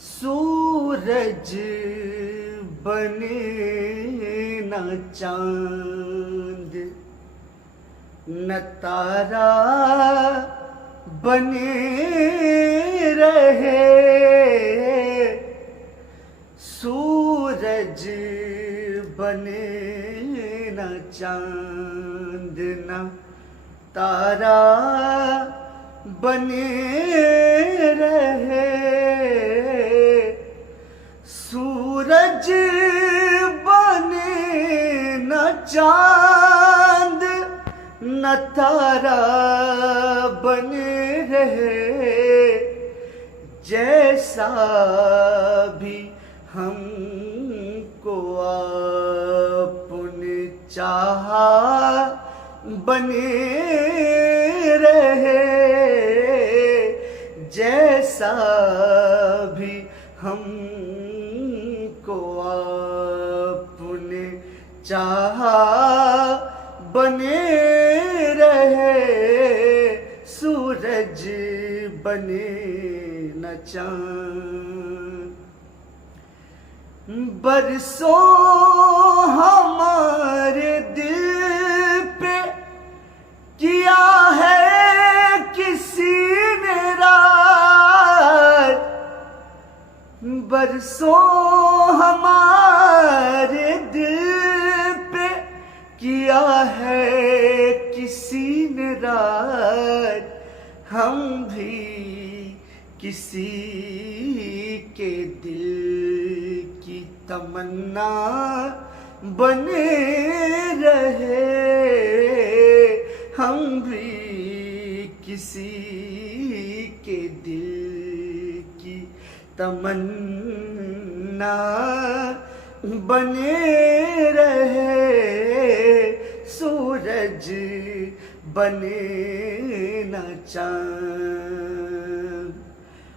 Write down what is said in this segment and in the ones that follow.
سورج بنے نہ چاند نہ تارا بنے رہے، سورج بنے نہ چاند نہ تارا بنے رہے، سورج بنے نہ چاند نہ تارا بنے رہے، جیسا بھی ہم کو آپ نے چاہا بنے رہے، جیسا بھی ہم کو آپ نے چاہا بنے رہے، سورج بنے نہ چاند۔ برسوں ہمارے دل پہ کیا ہے کسی نے رات، برسوں ہمارے دل پہ کیا ہے کسی نے رات، ہم بھی کسی کے دل کی تمنا بنے رہے، ہم بھی کسی کے دل کی تمنا بنے رہے، سورج بنے نہ چاند۔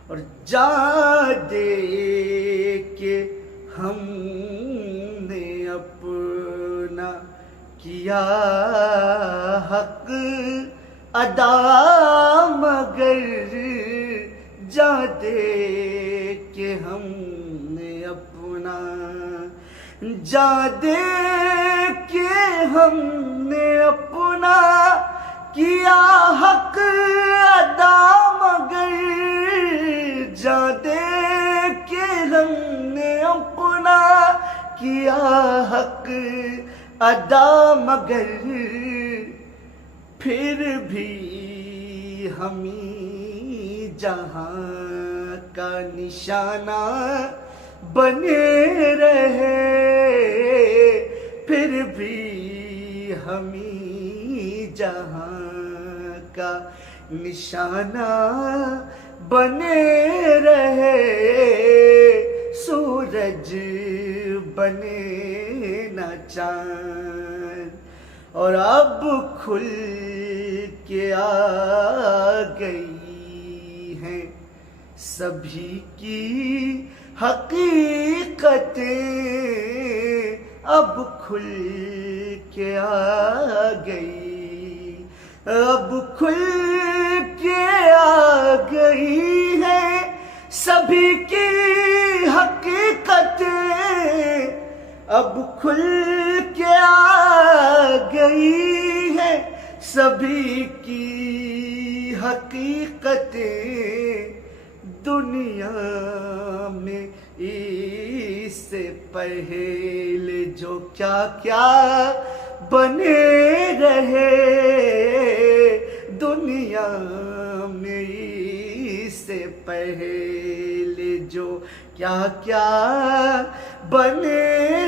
اور جان دے کے ہم نے اپنا کیا حق ادا، مگر جان دے کے ہم نے اپنا، جان دے کے ہم نے اپنا کیا حق ادا، مگر جان دے کے ہم نے اپنا کیا حق ادا، مگر پھر بھی ہمیں جہاں کا نشانہ بنے رہے، پھر بھی ہمیں جہاں کا نشانہ بنے رہے، سورج بنے نہ چاند۔ اور اب کھل کے آ گئی ہیں سبھی کی حقیقتیں، اب کھل کے آ گئی، اب کھل کے آ گئی ہیں سبھی کی حقیقتیں، اب کھل کے آ گئی ہیں سبھی کی حقیقتیں، دنیا میں اس سے پہلے جو کیا کیا بنے رہے، دنیا میں اس سے پہلے جو کیا کیا بنے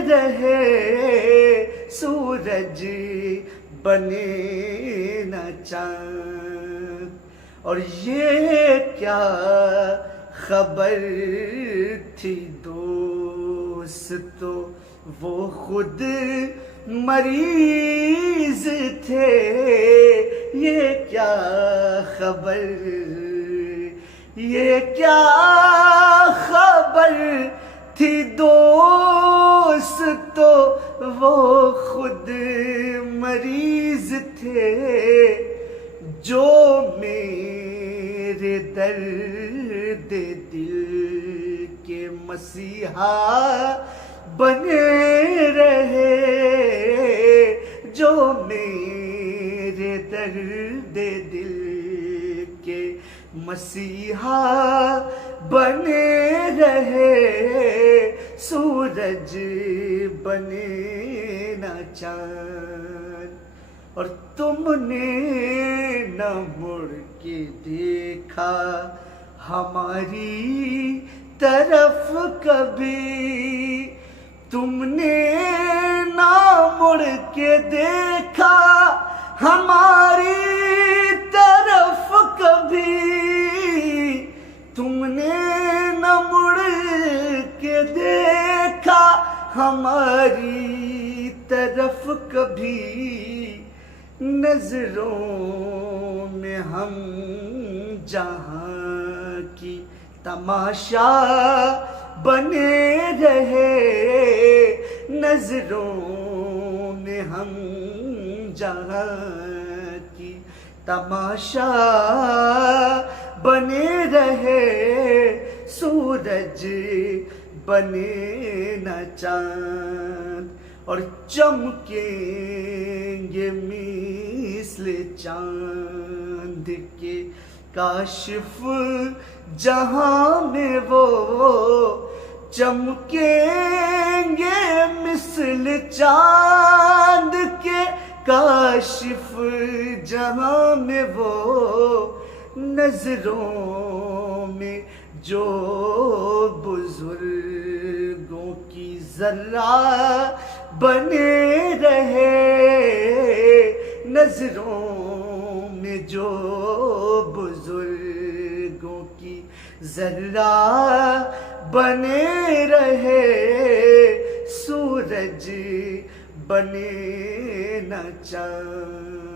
رہے، سورج بنے نہ چاند۔ اور یہ کیا خبر تھی دوستو، وہ خود مریض تھے، یہ کیا خبر، یہ کیا خبر تھی دوستو، وہ خود مریض تھے، جو میرے درد دل مسیحا بنے رہے، جو میرے درد دل کے مسیحا بنے رہے، سورج بنے نہ چاند، اور تم نے نہ مڑ کے دیکھا ہماری طرف کبھی، تم نے نہ مڑ کے دیکھا ہماری طرف کبھی، تم نے نہ مڑ کے دیکھا ہماری طرف کبھی، نظروں میں ہم جہاں کی تماشا بنے رہے، نظروں میں ہم جہاں کی تماشا بنے رہے، سورج بنے نہ چاند، اور چمکیں گے مثل چاند کے کاشف جہاں میں وہ، چمکیں گے مثل چاند کے کاشف جہاں میں وہ، نظروں میں جو بزرگوں کی ذرہ بنے رہے، نظروں میں جو بزرگوں کی ذرہ بنے رہے، سورج بنے نہ چاند۔